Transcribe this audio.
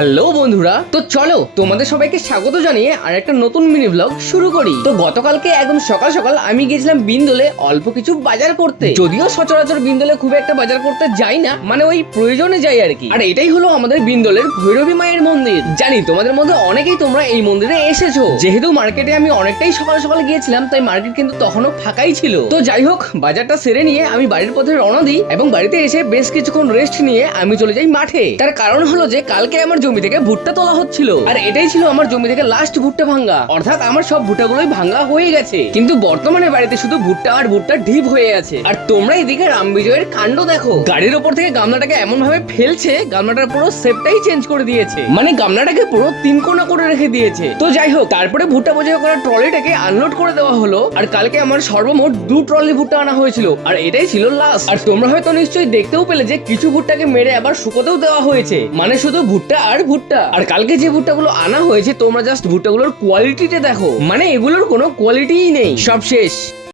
Hello বন্ধুরা, তো চলো তোমাদের সবাইকে স্বাগত জানিয়ে আর একটা নতুন মিনি ব্লগ শুরু করি। তো গতকালকে একদম সকাল সকাল আমি গিয়েছিলাম বিন্দলে অল্প কিছু বাজার করতে। যদিও সচরাচর বিন্দলে খুব একটা বাজার করতে যাই না, মানে ওই প্রয়োজনে যাই আর কি। আর এটাই হলো আমাদের বিন্দলের ভৈরবী মায়ের মন্দির। জানি তোমাদের মধ্যে অনেকেই তোমরা এই মন্দিরে এসেছো। যেহেতু মার্কেটে আমি অনেকটাই সকাল সকাল গিয়েছিলাম, তাই মার্কেট কিন্তু তখনও ফাঁকাই ছিল। তো যাই হোক, বাজারটা সেরে নিয়ে আমি বাড়ির পথে রওনা দিই এবং বাড়িতে এসে বেশ কিছুক্ষণ রেস্ট নিয়ে আমি চলে যাই মাঠে। তার কারণ হলো যে কালকে আমার জমি থেকে ভুট্টা তোলা হচ্ছিল, আর এটাই ছিল আমার জমি থেকে লাস্ট ভুট্টা ভাঙ্গা। অর্থাৎ আমার সব ভুট্টাগুলোই ভাঙ্গা হয়ে গেছে, কিন্তু বর্তমানে বাড়িতে শুধু ভুট্টা আর ভুট্টা ঢিপ হয়ে আছে। আর তোমরা এদিকে রামবিজয়ের কাণ্ড দেখো, গাড়ির ওপর থেকে গামলাটাকে এমন ভাবে ফেলছে, গামলাটার পুরো শেপটাই চেঞ্জ করে দিয়েছে, মানে গামলাটাকে পুরো তিন কোনা করে রেখে দিয়েছে। তো যাই হোক, তারপরে ভুট্টা বোঝাই করা ট্রলিটাকে আনলোড করে দেওয়া হলো। আর কালকে আমার সর্বমোট 2 ট্রলি ভুট্টা আনা হয়েছিল, আর এটাই ছিল লাস্ট। আর তোমরা হয়তো নিশ্চয়ই দেখতেও পেলে যে কিছু ভুট্টাকে মেরে আবার শুকোতেও দেওয়া হয়েছে, মানে শুধু ভুট্টা আর ভুট্টা। আর কালকে যে ভুট্টাগুলো আনা হয়েছে, তোমরা জাস্ট ভুট্টাগুলোর কোয়ালিটিটা দেখো, মানে এগুলোর কোনো কোয়ালিটিই নেই, সব শেষ।